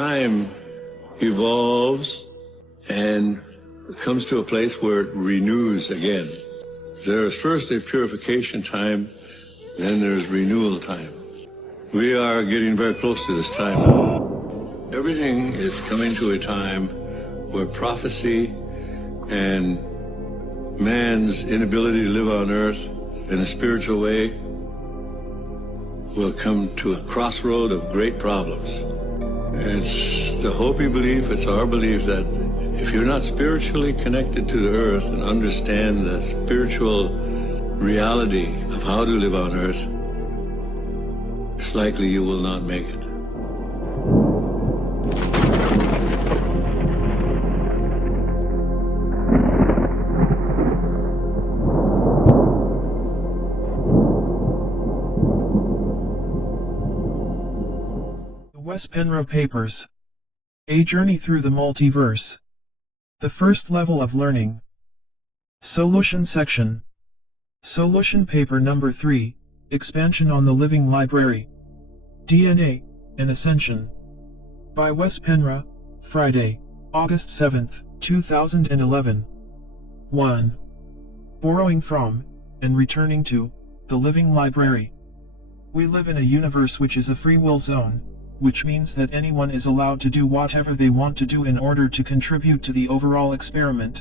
time evolves and comes to a place where it renews again. There is first a purification time, then there's renewal time. We are getting very close to this time now. Everything is coming to a time where prophecy and man's inability to live on earth in a spiritual way will come to a crossroad of great problems. It's the Hopi belief, it's our belief that if you're not spiritually connected to the earth and understand the spiritual reality of how to live on earth, it's likely you will not make it. Wes Penrose Papers. A Journey Through the Multiverse. The First Level of Learning. Solution Section. Solution Paper Number 3, Expansion on the Living Library. DNA, an Ascension. By Wes Penrose, Friday, August 7, 2011. 1. Borrowing from, and returning to, the living library. We live in a universe which is a free will zone, which means that anyone is allowed to do whatever they want to do in order to contribute to the overall experiment.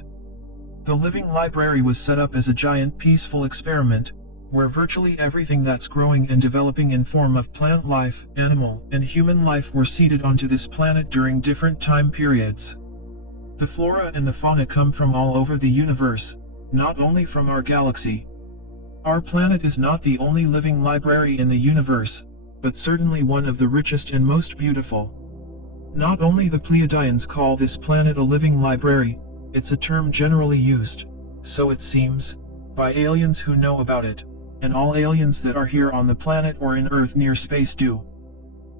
The living library was set up as a giant peaceful experiment, where virtually everything that's growing and developing in form of plant life, animal, and human life were seeded onto this planet during different time periods. The flora and the fauna come from all over the universe, not only from our galaxy. Our planet is not the only living library in the universe, but certainly one of the richest and most beautiful. Not only the Pleiadians call this planet a living library, it's a term generally used, so it seems, by aliens who know about it, and all aliens that are here on the planet or in Earth near space do.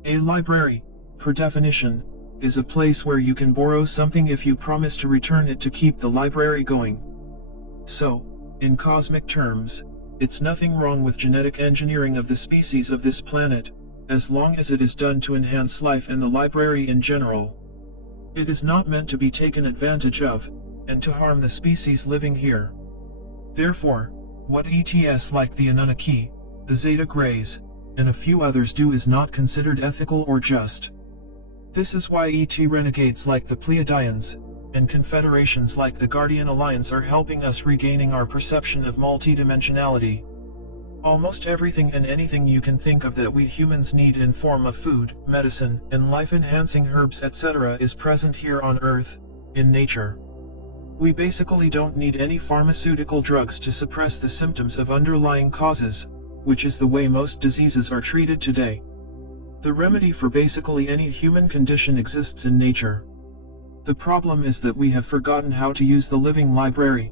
A library, per definition, is a place where you can borrow something if you promise to return it to keep the library going. So, in cosmic terms, it's nothing wrong with genetic engineering of the species of this planet, as long as it is done to enhance life and the library in general. It is not meant to be taken advantage of, and to harm the species living here. Therefore, what ETs like the Anunnaki, the Zeta Greys, and a few others do is not considered ethical or just. This is why ET renegades like the Pleiadians, and confederations like the Guardian Alliance are helping us regaining our perception of multidimensionality. Almost everything and anything you can think of that we humans need in form of food, medicine, and life-enhancing herbs etc. is present here on Earth, in nature. We basically don't need any pharmaceutical drugs to suppress the symptoms of underlying causes, which is the way most diseases are treated today. The remedy for basically any human condition exists in nature. The problem is that we have forgotten how to use the living library.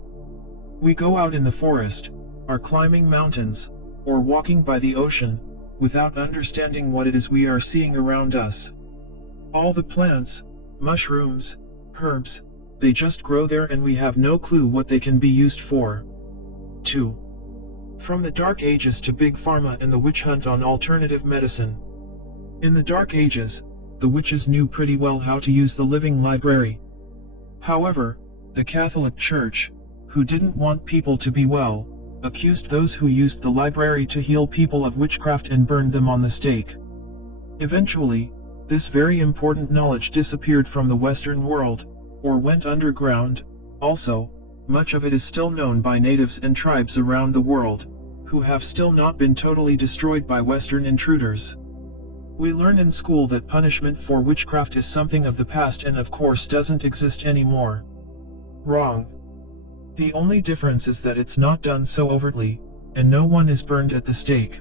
We go out in the forest, are climbing mountains, or walking by the ocean, without understanding what it is we are seeing around us. All the plants, mushrooms, herbs, they just grow there and we have no clue what they can be used for. 2. From the Dark Ages to Big Pharma and the witch hunt on alternative medicine. In the Dark Ages, the witches knew pretty well how to use the living library. However, the Catholic Church, who didn't want people to be well, accused those who used the library to heal people of witchcraft and burned them on the stake. Eventually, this very important knowledge disappeared from the Western world, or went underground. Also, much of it is still known by natives and tribes around the world, who have still not been totally destroyed by Western intruders. We learn in school that punishment for witchcraft is something of the past and of course doesn't exist anymore. Wrong. The only difference is that it's not done so overtly, and no one is burned at the stake.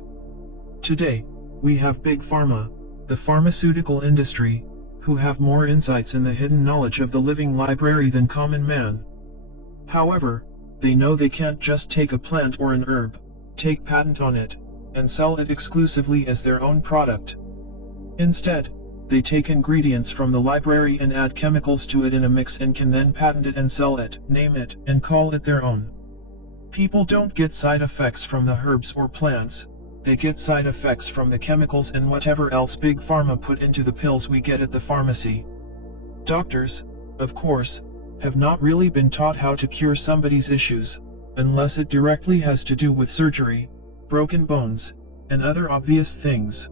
Today, we have Big Pharma, the pharmaceutical industry, who have more insights in the hidden knowledge of the living library than common man. However, they know they can't just take a plant or an herb, take patent on it, and sell it exclusively as their own product. Instead, they take ingredients from the library and add chemicals to it in a mix and can then patent it and sell it, name it, and call it their own. People don't get side effects from the herbs or plants, they get side effects from the chemicals and whatever else Big Pharma put into the pills we get at the pharmacy. Doctors, of course, have not really been taught how to cure somebody's issues, unless it directly has to do with surgery, broken bones, and other obvious things.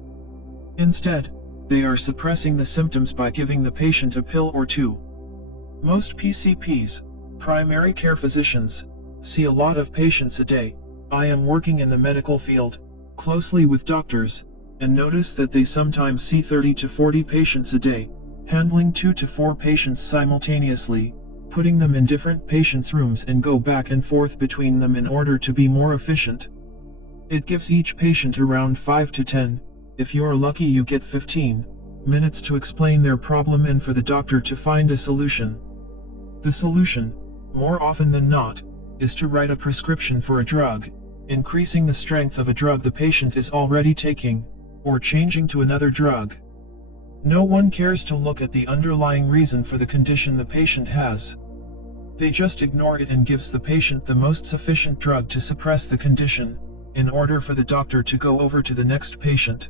Instead, they are suppressing the symptoms by giving the patient a pill or two. Most PCPs, primary care physicians, see a lot of patients a day. I am working in the medical field, closely with doctors, and notice that they sometimes see 30 to 40 patients a day, handling 2 to 4 patients simultaneously, putting them in different patients' rooms and go back and forth between them in order to be more efficient. It gives each patient around 5 to 10, if you're lucky you get 15, minutes to explain their problem and for the doctor to find a solution. The solution, more often than not, is to write a prescription for a drug, increasing the strength of a drug the patient is already taking, or changing to another drug. No one cares to look at the underlying reason for the condition the patient has. They just ignore it and gives the patient the most sufficient drug to suppress the condition, in order for the doctor to go over to the next patient.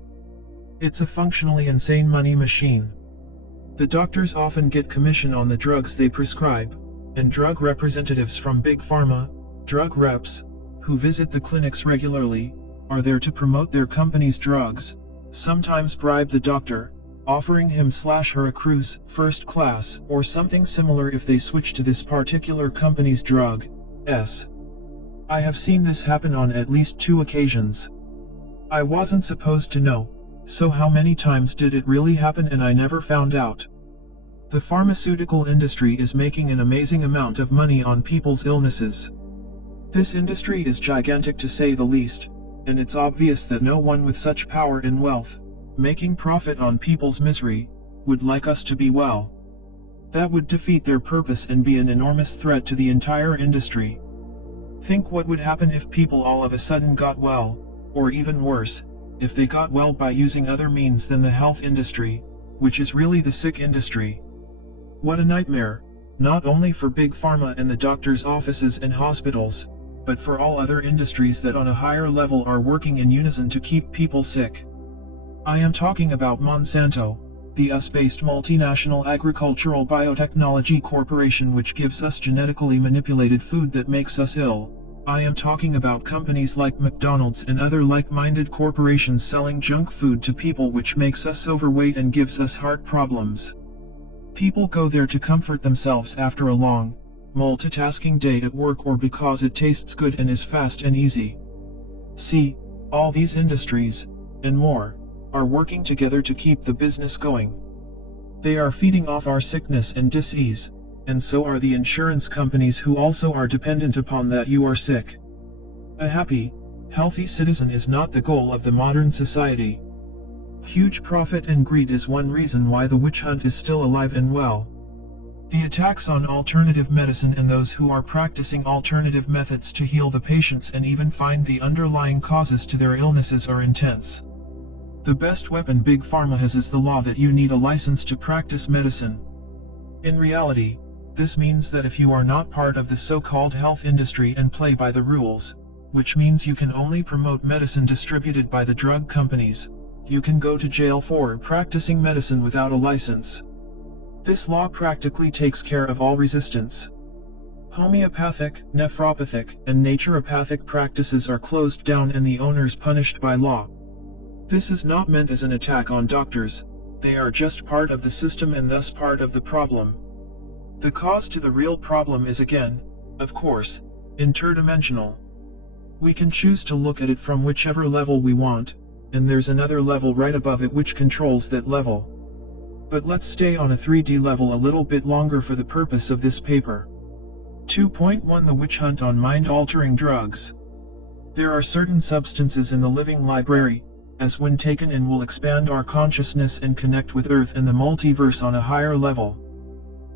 It's a functionally insane money machine. The doctors often get commission on the drugs they prescribe, and drug representatives from Big Pharma, drug reps, who visit the clinics regularly, are there to promote their company's drugs, sometimes bribe the doctor, offering him/her a cruise, first class, or something similar if they switch to this particular company's drug. I have seen this happen on at least 2 occasions. I wasn't supposed to know, so how many times did it really happen and I never found out? The pharmaceutical industry is making an amazing amount of money on people's illnesses. This industry is gigantic to say the least, and it's obvious that no one with such power and wealth, making profit on people's misery, would like us to be well. That would defeat their purpose and be an enormous threat to the entire industry. Think what would happen if people all of a sudden got well, or even worse, if they got well by using other means than the health industry, which is really the sick industry. What a nightmare, not only for Big Pharma and the doctors' offices and hospitals, but for all other industries that on a higher level are working in unison to keep people sick. I am talking about Monsanto, the US-based multinational agricultural biotechnology corporation which gives us genetically manipulated food that makes us ill. I am talking about companies like McDonald's and other like-minded corporations selling junk food to people which makes us overweight and gives us heart problems. People go there to comfort themselves after a long, multitasking day at work or because it tastes good and is fast and easy. See, all these industries, and more, are working together to keep the business going. They are feeding off our sickness and disease, and so are the insurance companies who also are dependent upon that you are sick. A happy, healthy citizen is not the goal of the modern society. Huge profit and greed is one reason why the witch hunt is still alive and well. The attacks on alternative medicine and those who are practicing alternative methods to heal the patients and even find the underlying causes to their illnesses are intense. The best weapon Big Pharma has is the law that you need a license to practice medicine. In reality, this means that if you are not part of the so-called health industry and play by the rules, which means you can only promote medicine distributed by the drug companies, you can go to jail for practicing medicine without a license. This law practically takes care of all resistance. Homeopathic, nephropathic, and naturopathic practices are closed down and the owners punished by law. This is not meant as an attack on doctors, they are just part of the system and thus part of the problem. The cause to the real problem is again, of course, interdimensional. We can choose to look at it from whichever level we want, and there's another level right above it which controls that level. But let's stay on a 3D level a little bit longer for the purpose of this paper. 2.1 The Witch Hunt on Mind-Altering Drugs. There are certain substances in the living library, as when taken in will expand our consciousness and connect with Earth and the multiverse on a higher level.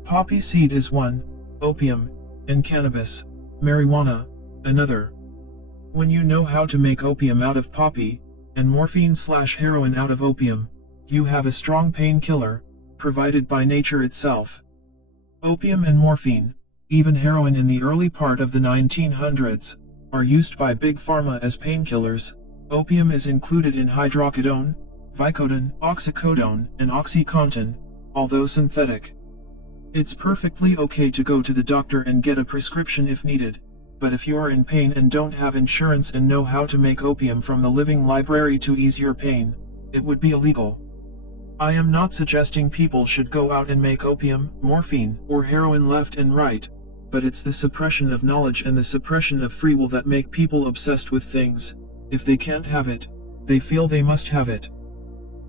Poppy seed is one, opium, and cannabis, marijuana, another. When you know how to make opium out of poppy, and morphine/heroin out of opium, you have a strong painkiller, provided by nature itself. Opium and morphine, even heroin in the early part of the 1900s, are used by Big Pharma as painkillers, Opium is included in hydrocodone, Vicodin, oxycodone, and OxyContin, although synthetic. It's perfectly okay to go to the doctor and get a prescription if needed, but if you are in pain and don't have insurance and know how to make opium from the living library to ease your pain, it would be illegal. I am not suggesting people should go out and make opium, morphine, or heroin left and right, but it's the suppression of knowledge and the suppression of free will that make people obsessed with things. If they can't have it, they feel they must have it.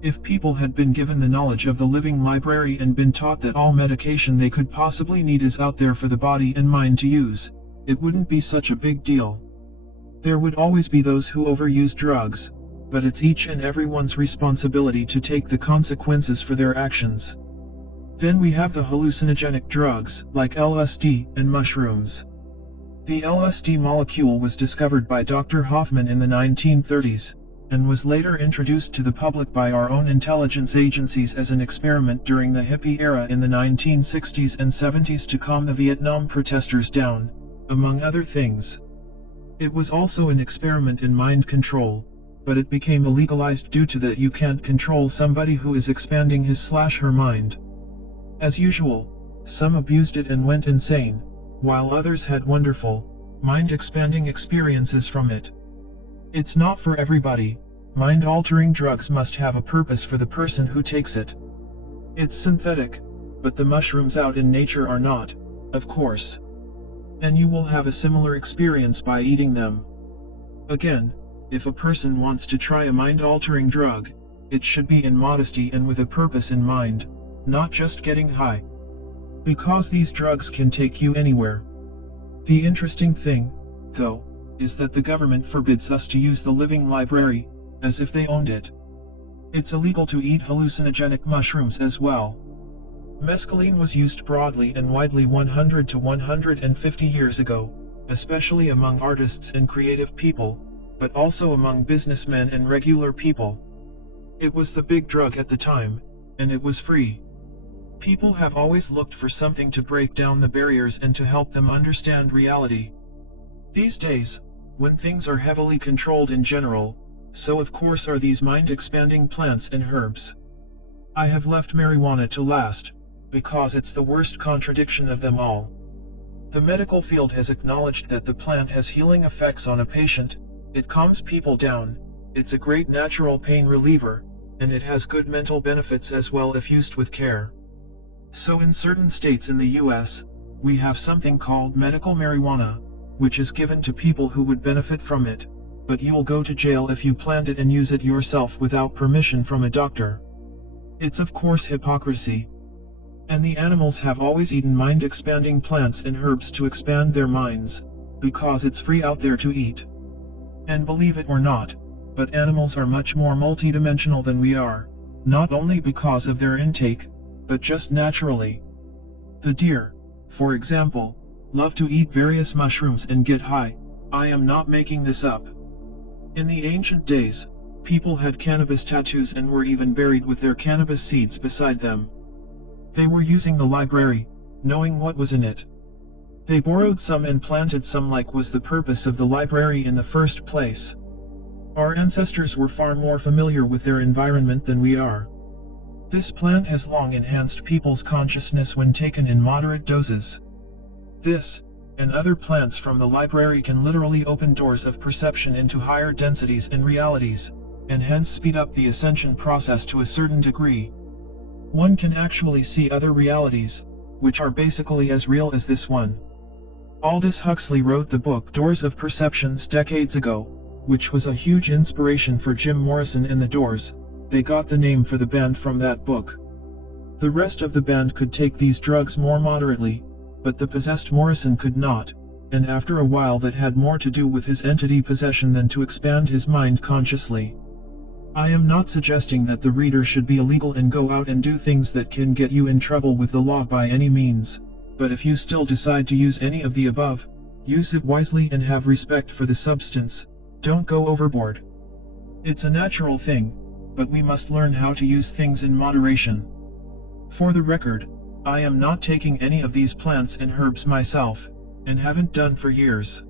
If people had been given the knowledge of the living library and been taught that all medication they could possibly need is out there for the body and mind to use, it wouldn't be such a big deal. There would always be those who overuse drugs, but it's each and everyone's responsibility to take the consequences for their actions. Then we have the hallucinogenic drugs, like LSD and mushrooms. The LSD molecule was discovered by Dr. Hoffman in the 1930s, and was later introduced to the public by our own intelligence agencies as an experiment during the hippie era in the 1960s and 70s to calm the Vietnam protesters down, among other things. It was also an experiment in mind control, but it became illegalized due to that you can't control somebody who is expanding his/her mind. As usual, some abused it and went insane, while others had wonderful, mind-expanding experiences from it. It's not for everybody. Mind-altering drugs must have a purpose for the person who takes it. It's synthetic, but the mushrooms out in nature are not, of course. And you will have a similar experience by eating them. Again, if a person wants to try a mind-altering drug, it should be in modesty and with a purpose in mind, not just getting high. Because these drugs can take you anywhere. The interesting thing, though, is that the government forbids us to use the living library, as if they owned it. It's illegal to eat hallucinogenic mushrooms as well. Mescaline was used broadly and widely 100 to 150 years ago, especially among artists and creative people, but also among businessmen and regular people. It was the big drug at the time, and it was free. People have always looked for something to break down the barriers and to help them understand reality. These days, when things are heavily controlled in general, so of course are these mind-expanding plants and herbs. I have left marijuana to last, because it's the worst contradiction of them all. The medical field has acknowledged that the plant has healing effects on a patient, it calms people down, it's a great natural pain reliever, and it has good mental benefits as well if used with care. So in certain states in the US, we have something called medical marijuana, which is given to people who would benefit from it, but you'll go to jail if you plant it and use it yourself without permission from a doctor. It's of course hypocrisy. And the animals have always eaten mind-expanding plants and herbs to expand their minds, because it's free out there to eat. And believe it or not, but animals are much more multidimensional than we are, not only because of their intake, but just naturally. The deer, for example, love to eat various mushrooms and get high. I am not making this up. In the ancient days, people had cannabis tattoos and were even buried with their cannabis seeds beside them. They were using the library, knowing what was in it. They borrowed some and planted some like was the purpose of the library in the first place. Our ancestors were far more familiar with their environment than we are. This plant has long enhanced people's consciousness when taken in moderate doses. This, and other plants from the library can literally open doors of perception into higher densities and realities, and hence speed up the ascension process to a certain degree. One can actually see other realities, which are basically as real as this one. Aldous Huxley wrote the book Doors of Perceptions decades ago, which was a huge inspiration for Jim Morrison and the Doors. They got the name for the band from that book. The rest of the band could take these drugs more moderately, but the possessed Morrison could not, and after a while that had more to do with his entity possession than to expand his mind consciously. I am not suggesting that the reader should be illegal and go out and do things that can get you in trouble with the law by any means, but if you still decide to use any of the above, use it wisely and have respect for the substance, don't go overboard. It's a natural thing, but we must learn how to use things in moderation. For the record, I am not taking any of these plants and herbs myself, and haven't done for years.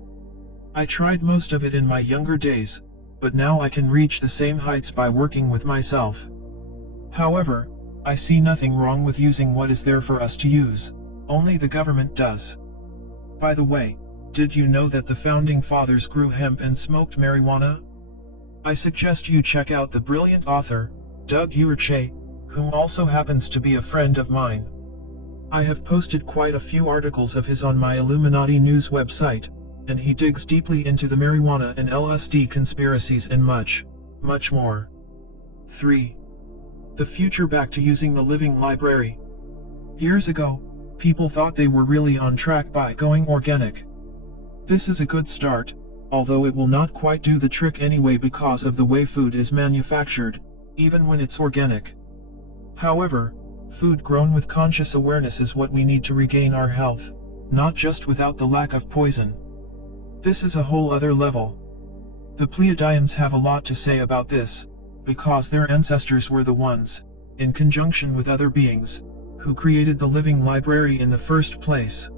I tried most of it in my younger days, but now I can reach the same heights by working with myself. However, I see nothing wrong with using what is there for us to use, only the government does. By the way, did you know that the founding fathers grew hemp and smoked marijuana? I suggest you check out the brilliant author, Doug Uerche, whom also happens to be a friend of mine. I have posted quite a few articles of his on my Illuminati News website, and he digs deeply into the marijuana and LSD conspiracies and much, much more. 3. The future back to using the living library. Years ago, people thought they were really on track by going organic. This is a good start, although it will not quite do the trick anyway because of the way food is manufactured, even when it's organic. However, food grown with conscious awareness is what we need to regain our health, not just without the lack of poison. This is a whole other level. The Pleiadians have a lot to say about this, because their ancestors were the ones, in conjunction with other beings, who created the living library in the first place.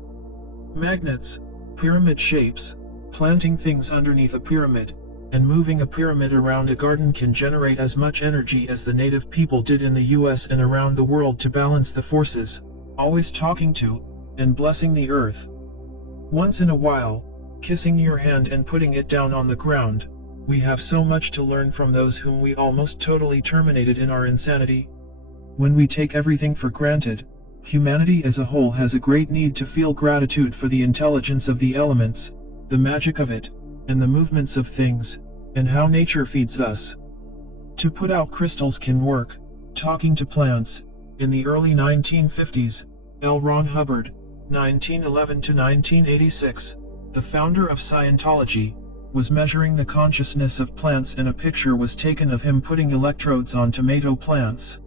Magnets, pyramid shapes, planting things underneath a pyramid, and moving a pyramid around a garden can generate as much energy as the native people did in the US and around the world to balance the forces, always talking to, and blessing the earth. Once in a while, kissing your hand and putting it down on the ground, we have so much to learn from those whom we almost totally terminated in our insanity. When we take everything for granted, humanity as a whole has a great need to feel gratitude for the intelligence of the elements, the magic of it, and the movements of things, and how nature feeds us. To put out crystals can work, talking to plants. In the early 1950s, L. Ron Hubbard, 1911 to 1986, the founder of Scientology, was measuring the consciousness of plants and a picture was taken of him putting electrodes on tomato plants.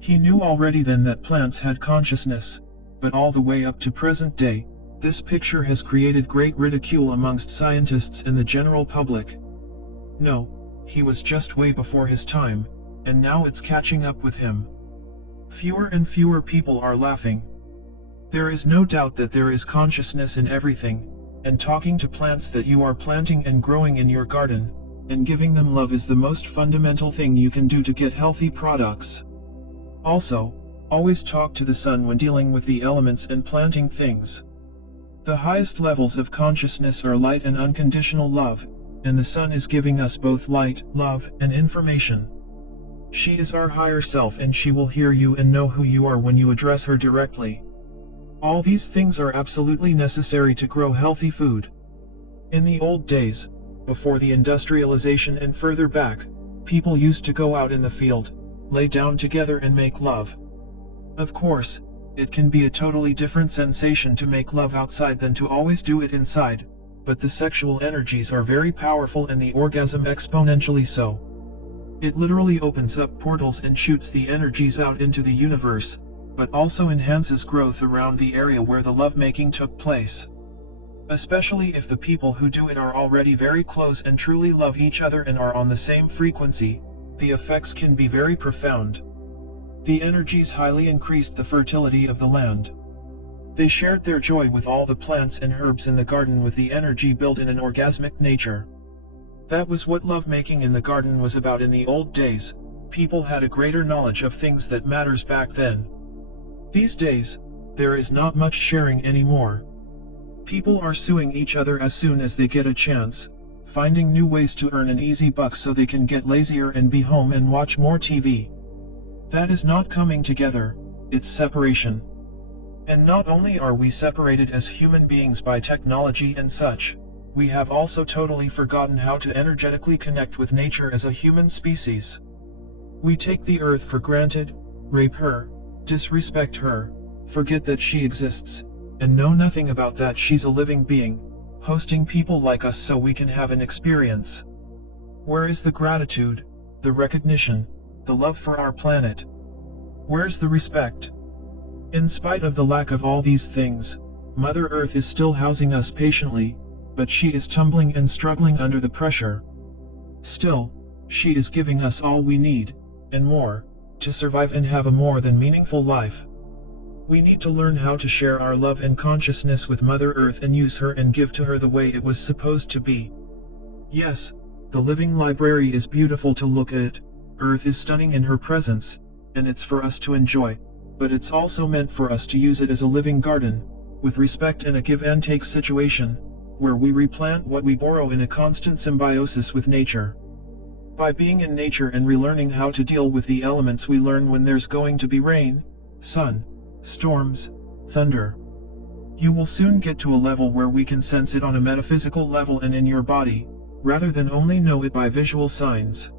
He knew already then that plants had consciousness, but all the way up to present day, this picture has created great ridicule amongst scientists and the general public. No, he was just way before his time, and now it's catching up with him. Fewer and fewer people are laughing. There is no doubt that there is consciousness in everything, and talking to plants that you are planting and growing in your garden, and giving them love is the most fundamental thing you can do to get healthy products. Also, always talk to the sun when dealing with the elements and planting things. The highest levels of consciousness are light and unconditional love, and the sun is giving us both light, love, and information. She is our higher self and she will hear you and know who you are when you address her directly. All these things are absolutely necessary to grow healthy food. In the old days, before the industrialization and further back, people used to go out in the field, lay down together and make love. Of course, it can be a totally different sensation to make love outside than to always do it inside, but the sexual energies are very powerful and the orgasm exponentially so. It literally opens up portals and shoots the energies out into the universe, but also enhances growth around the area where the lovemaking took place. Especially if the people who do it are already very close and truly love each other and are on the same frequency, the effects can be very profound. The energies highly increased the fertility of the land. They shared their joy with all the plants and herbs in the garden with the energy built in an orgasmic nature. That was what lovemaking in the garden was about in the old days. People had a greater knowledge of things that matters back then. These days, there is not much sharing anymore. People are suing each other as soon as they get a chance, finding new ways to earn an easy buck so they can get lazier and be home and watch more TV. That is not coming together, it's separation. And not only are we separated as human beings by technology and such, we have also totally forgotten how to energetically connect with nature as a human species. We take the earth for granted, rape her, disrespect her, forget that she exists, and know nothing about that she's a living being, hosting people like us so we can have an experience. Where is the gratitude, the recognition, the love for our planet? Where's the respect? In spite of the lack of all these things, Mother Earth is still housing us patiently, but she is tumbling and struggling under the pressure. Still, she is giving us all we need, and more, to survive and have a more than meaningful life. We need to learn how to share our love and consciousness with Mother Earth and use her and give to her the way it was supposed to be. Yes, The living library is beautiful to look at. Earth is stunning in her presence, and it's for us to enjoy, but it's also meant for us to use it as a living garden, with respect and a give-and-take situation, where we replant what we borrow in a constant symbiosis with nature. By being in nature and relearning how to deal with the elements, we learn when there's going to be rain, sun, storms, thunder. You will soon get to a level where we can sense it on a metaphysical level and in your body, rather than only know it by visual signs.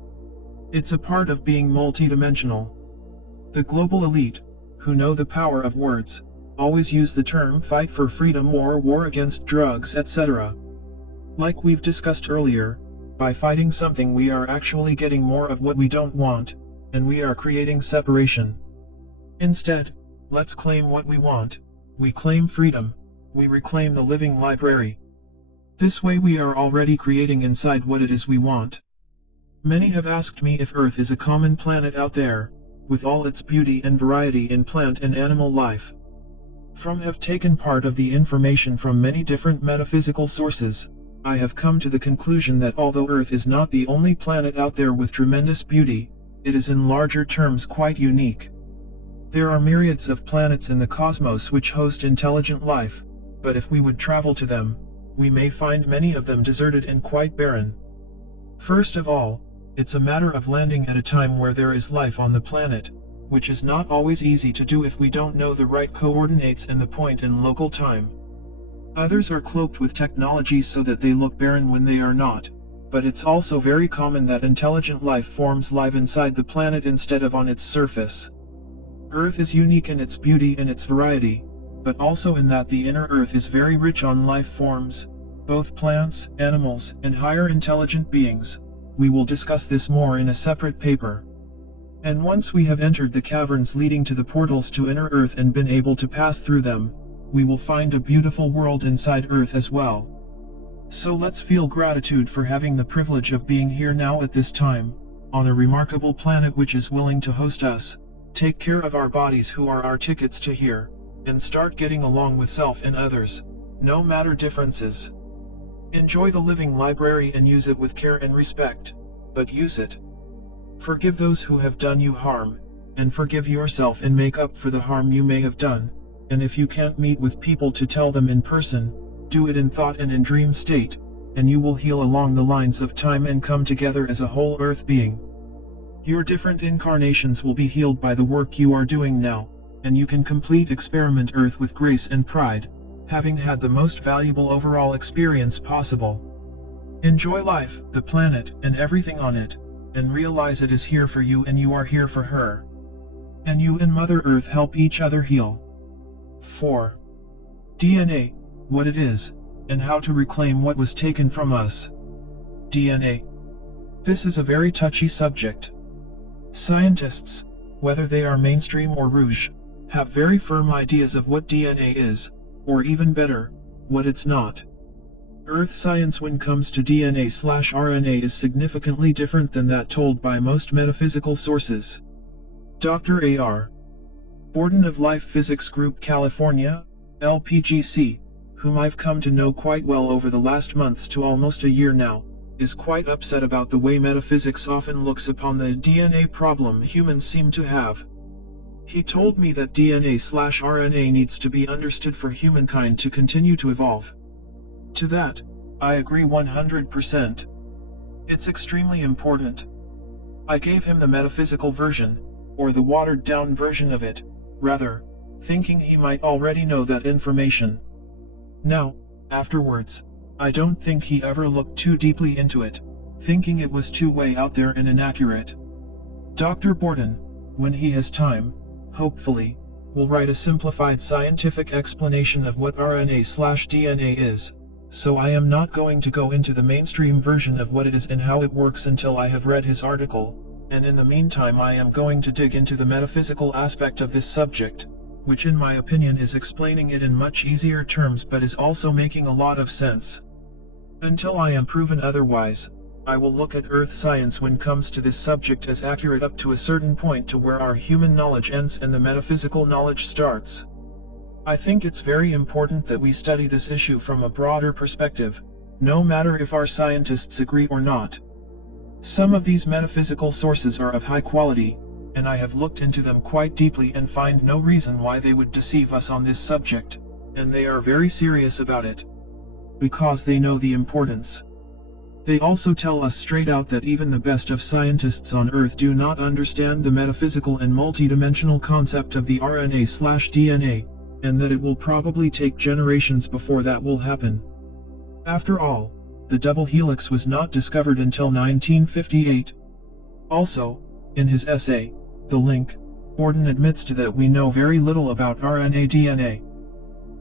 It's a part of being multidimensional. The global elite, who know the power of words, always use the term fight for freedom or war against drugs, etc. Like we've discussed earlier, by fighting something we are actually getting more of what we don't want, and we are creating separation. Instead, let's claim what we want. We claim freedom. We reclaim the living library. This way we are already creating inside what it is we want. Many have asked me if Earth is a common planet out there, with all its beauty and variety in plant and animal life. Have taken part of the information from many different metaphysical sources, I have come to the conclusion that although Earth is not the only planet out there with tremendous beauty, it is in larger terms quite unique. There are myriads of planets in the cosmos which host intelligent life, but if we would travel to them, we may find many of them deserted and quite barren. First of all, it's a matter of landing at a time where there is life on the planet, which is not always easy to do if we don't know the right coordinates and the point in local time. Others are cloaked with technology so that they look barren when they are not, but it's also very common that intelligent life forms live inside the planet instead of on its surface. Earth is unique in its beauty and its variety, but also in that the inner Earth is very rich on life forms, both plants, animals, and higher intelligent beings. We will discuss this more in a separate paper. And once we have entered the caverns leading to the portals to inner Earth and been able to pass through them, we will find a beautiful world inside Earth as well. So let's feel gratitude for having the privilege of being here now at this time, on a remarkable planet which is willing to host us, take care of our bodies who are our tickets to here, and start getting along with self and others, no matter differences. Enjoy the living library and use it with care and respect, but use it. Forgive those who have done you harm, and forgive yourself and make up for the harm you may have done, and if you can't meet with people to tell them in person, do it in thought and in dream state, and you will heal along the lines of time and come together as a whole Earth being. Your different incarnations will be healed by the work you are doing now, and you can complete Experiment Earth with grace and pride, having had the most valuable overall experience possible. Enjoy life, the planet, and everything on it, and realize it is here for you and you are here for her. And you and Mother Earth help each other heal. 4. DNA, what it is, and how to reclaim what was taken from us. DNA. This is a very touchy subject. Scientists, whether they are mainstream or rouge, have very firm ideas of what DNA is, or even better, what it's not. Earth science when comes to DNA/RNA is significantly different than that told by most metaphysical sources. Dr. A.R. Borden of Life Physics Group California, LPGC, whom I've come to know quite well over the last months to almost a year now, is quite upset about the way metaphysics often looks upon the DNA problem humans seem to have. He told me that DNA/RNA needs to be understood for humankind to continue to evolve. To that, I agree 100%. It's extremely important. I gave him the metaphysical version, or the watered-down version of it, rather, thinking he might already know that information. Now, afterwards, I don't think he ever looked too deeply into it, thinking it was too way out there and inaccurate. Dr. Borden, when he has time, hopefully, will write a simplified scientific explanation of what RNA/DNA is, so I am not going to go into the mainstream version of what it is and how it works until I have read his article, and in the meantime I am going to dig into the metaphysical aspect of this subject, which in my opinion is explaining it in much easier terms but is also making a lot of sense. Until I am proven otherwise, I will look at earth science when comes to this subject as accurate up to a certain point to where our human knowledge ends and the metaphysical knowledge starts. I think it's very important that we study this issue from a broader perspective, no matter if our scientists agree or not, Some of these metaphysical sources are of high quality, and I have looked into them quite deeply and find no reason why they would deceive us on this subject, and they are very serious about it. Because they know the importance. They also tell us straight out that even the best of scientists on Earth do not understand the metaphysical and multidimensional concept of the RNA/DNA, and that it will probably take generations before that will happen. After all, the double helix was not discovered until 1958. Also, in his essay, The Link, Borden admits to that we know very little about RNA-DNA.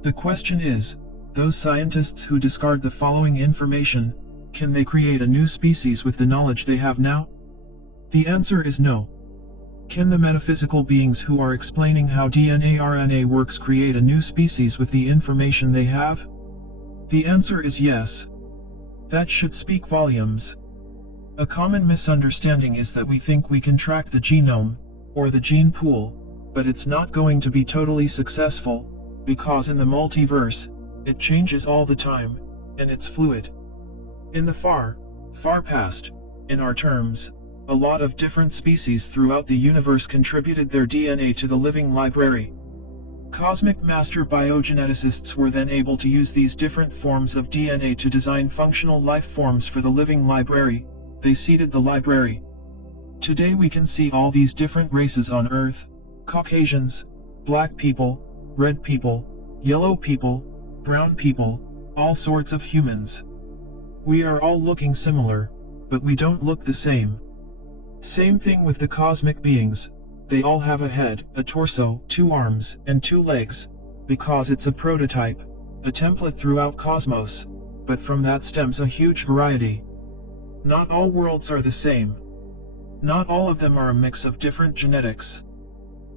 The question is, those scientists who discard the following information, can they create a new species with the knowledge they have now? The answer is no. Can the metaphysical beings who are explaining how DNA-RNA works create a new species with the information they have? The answer is yes. That should speak volumes. A common misunderstanding is that we think we can track the genome, or the gene pool, but it's not going to be totally successful, because in the multiverse, it changes all the time, and it's fluid. In the far, far past, in our terms, a lot of different species throughout the universe contributed their DNA to the living library. Cosmic master biogeneticists were then able to use these different forms of DNA to design functional life forms for the living library. They seeded the library. Today we can see all these different races on Earth: Caucasians, black people, red people, yellow people, brown people, all sorts of humans. We are all looking similar, but we don't look the same. Same thing with the cosmic beings. They all have a head, a torso, 2 arms, and 2 legs, because it's a prototype, a template throughout cosmos, but from that stems a huge variety. Not all worlds are the same. Not all of them are a mix of different genetics.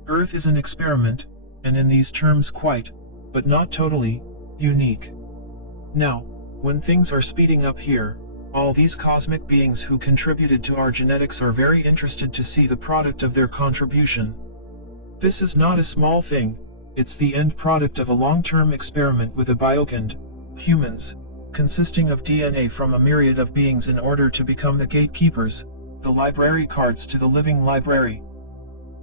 Earth is an experiment, and in these terms quite, but not totally, unique. Now, when things are speeding up here, all these cosmic beings who contributed to our genetics are very interested to see the product of their contribution. This is not a small thing, it's the end product of a long-term experiment with a biokind, humans, consisting of DNA from a myriad of beings in order to become the gatekeepers, the library cards to the living library.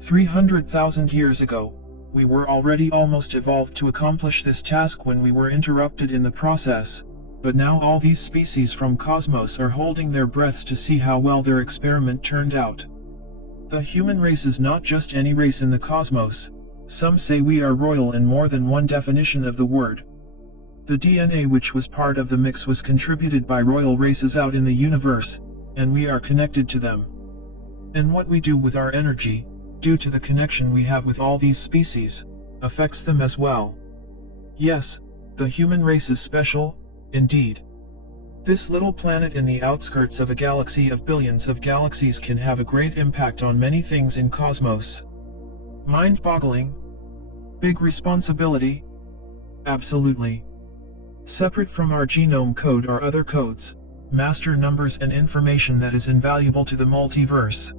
300,000 years ago, we were already almost evolved to accomplish this task when we were interrupted in the process. But now all these species from cosmos are holding their breaths to see how well their experiment turned out. The human race is not just any race in the cosmos. Some say we are royal in more than one definition of the word. The DNA which was part of the mix was contributed by royal races out in the universe, and we are connected to them. And what we do with our energy, due to the connection we have with all these species, affects them as well. Yes, the human race is special. Indeed. This little planet in the outskirts of a galaxy of billions of galaxies can have a great impact on many things in cosmos. Mind-boggling? Big responsibility? Absolutely. Separate from our genome code are other codes, master numbers and information that is invaluable to the multiverse.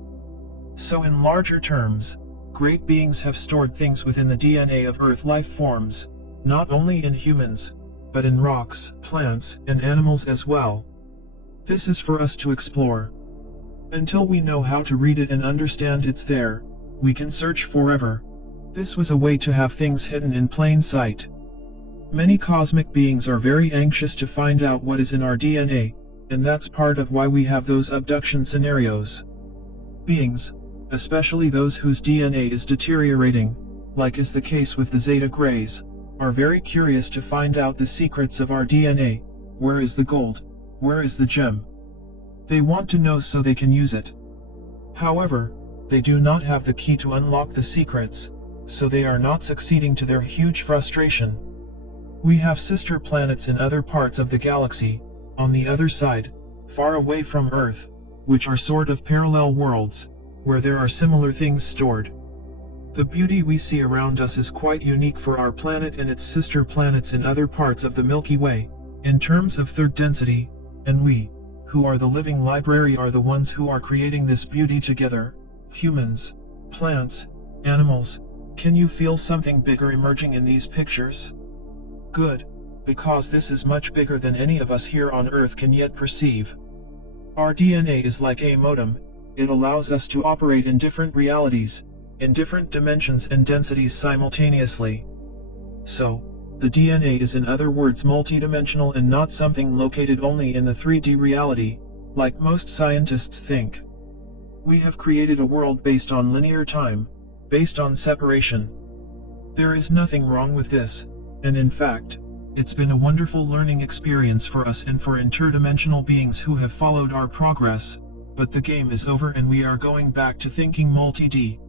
So in larger terms, great beings have stored things within the DNA of Earth life forms, not only in humans, but in rocks, plants, and animals as well. This is for us to explore. Until we know how to read it and understand it's there, we can search forever. This was a way to have things hidden in plain sight. Many cosmic beings are very anxious to find out what is in our DNA, and that's part of why we have those abduction scenarios. Beings, especially those whose DNA is deteriorating, like is the case with the Zeta Grays, are very curious to find out the secrets of our DNA. Where is the gold? Where is the gem? They want to know so they can use it. However, they do not have the key to unlock the secrets, so they are not succeeding to their huge frustration. We have sister planets in other parts of the galaxy, on the other side, far away from Earth, which are sort of parallel worlds, where there are similar things stored. The beauty we see around us is quite unique for our planet and its sister planets in other parts of the Milky Way, in terms of third density, and we, who are the living library, are the ones who are creating this beauty together. Humans, plants, animals. Can you feel something bigger emerging in these pictures? Good, because this is much bigger than any of us here on Earth can yet perceive. Our DNA is like a modem. It allows us to operate in different realities, in different dimensions and densities simultaneously. So, the DNA is in other words multidimensional and not something located only in the 3D reality, like most scientists think. We have created a world based on linear time, based on separation. There is nothing wrong with this, and in fact, it's been a wonderful learning experience for us and for interdimensional beings who have followed our progress, but the game is over and we are going back to thinking multi-D.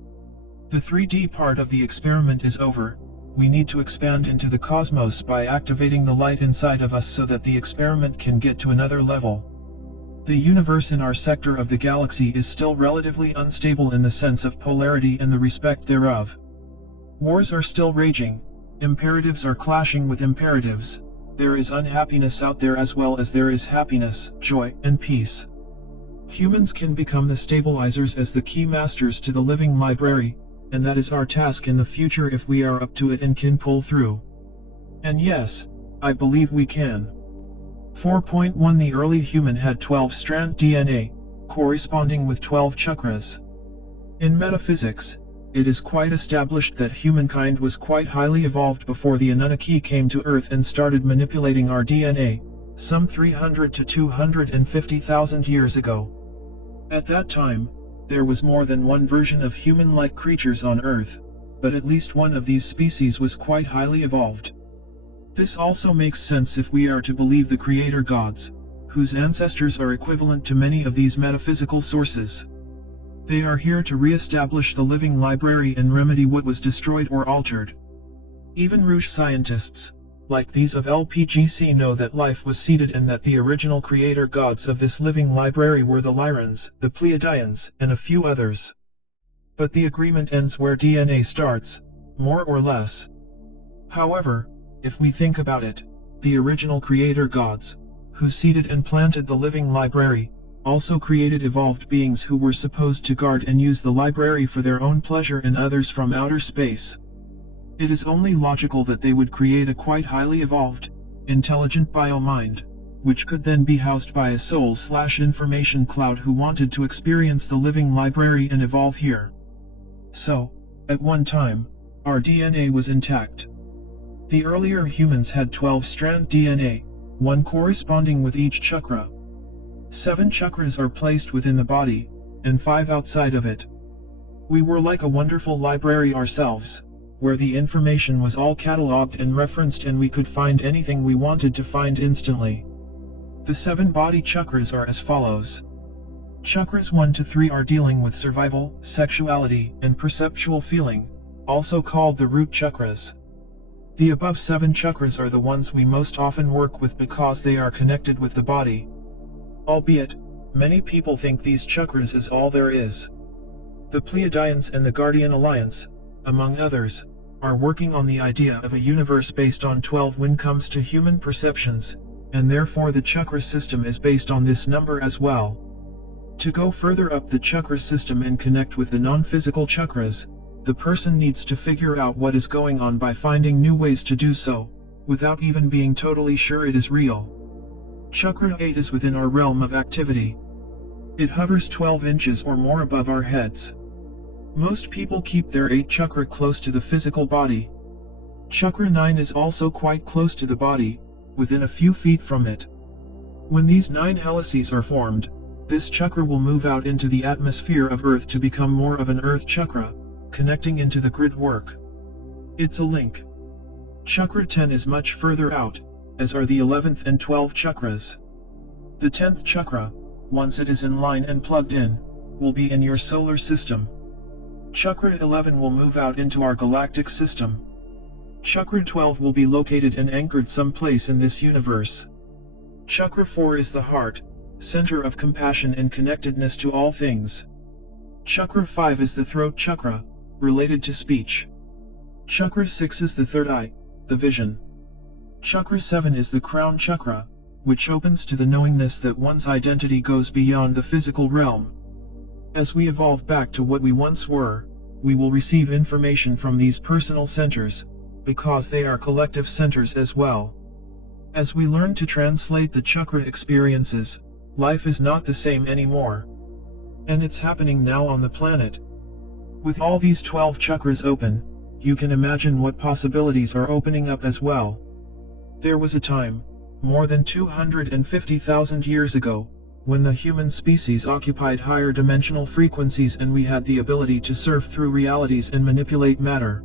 The 3D part of the experiment is over. We need to expand into the cosmos by activating the light inside of us so that the experiment can get to another level. The universe in our sector of the galaxy is still relatively unstable in the sense of polarity and the respect thereof. Wars are still raging. Imperatives are clashing with imperatives. There is unhappiness out there as well as there is happiness, joy, and peace. Humans can become the stabilizers as the key masters to the living library, and that is our task in the future if we are up to it and can pull through. And yes, I believe we can. 4.1 The early human had 12-strand DNA, corresponding with 12 chakras. In metaphysics, it is quite established that humankind was quite highly evolved before the Anunnaki came to Earth and started manipulating our DNA, some 300 to 250,000 years ago. At that time, there was more than one version of human-like creatures on Earth, but at least one of these species was quite highly evolved. This also makes sense if we are to believe the creator gods, whose ancestors are equivalent to many of these metaphysical sources. They are here to re-establish the living library and remedy what was destroyed or altered. Even Rouge scientists, like these of LPGC, know that life was seeded and that the original creator gods of this living library were the Lyrans, the Pleiadians, and a few others. But the agreement ends where DNA starts, more or less. However, if we think about it, the original creator gods, who seeded and planted the living library, also created evolved beings who were supposed to guard and use the library for their own pleasure and others from outer space. It is only logical that they would create a quite highly evolved, intelligent bio-mind, which could then be housed by a soul/information cloud who wanted to experience the living library and evolve here. So, at one time, our DNA was intact. The earlier humans had 12-strand DNA, one corresponding with each chakra. 7 chakras are placed within the body, and 5 outside of it. We were like a wonderful library ourselves, where the information was all catalogued and referenced and we could find anything we wanted to find instantly. The 7 body chakras are as follows. Chakras 1 to 3 are dealing with survival, sexuality, and perceptual feeling, also called the root chakras. The above 7 chakras are the ones we most often work with because they are connected with the body. Albeit, many people think these chakras is all there is. The Pleiadians and the Guardian Alliance, among others, are working on the idea of a universe based on 12 when comes to human perceptions, and therefore the chakra system is based on this number as well. To go further up the chakra system and connect with the non-physical chakras, the person needs to figure out what is going on by finding new ways to do so, without even being totally sure it is real. Chakra 8 is within our realm of activity. It hovers 12 inches or more above our heads. Most people keep their 8th chakra close to the physical body. Chakra 9 is also quite close to the body, within a few feet from it. When these 9 helices are formed, this chakra will move out into the atmosphere of Earth to become more of an Earth chakra, connecting into the grid work. It's a link. Chakra 10 is much further out, as are the 11th and 12th chakras. The 10th chakra, once it is in line and plugged in, will be in your solar system. Chakra 11 will move out into our galactic system. Chakra 12 will be located and anchored someplace in this universe. Chakra 4 is the heart, center of compassion and connectedness to all things. Chakra 5 is the throat chakra, related to speech. Chakra 6 is the third eye, the vision. Chakra 7 is the crown chakra, which opens to the knowingness that one's identity goes beyond the physical realm. As we evolve back to what we once were, we will receive information from these personal centers, because they are collective centers as well. As we learn to translate the chakra experiences, life is not the same anymore. And it's happening now on the planet. With all these 12 chakras open, you can imagine what possibilities are opening up as well. There was a time, more than 250,000 years ago, when the human species occupied higher dimensional frequencies and we had the ability to surf through realities and manipulate matter.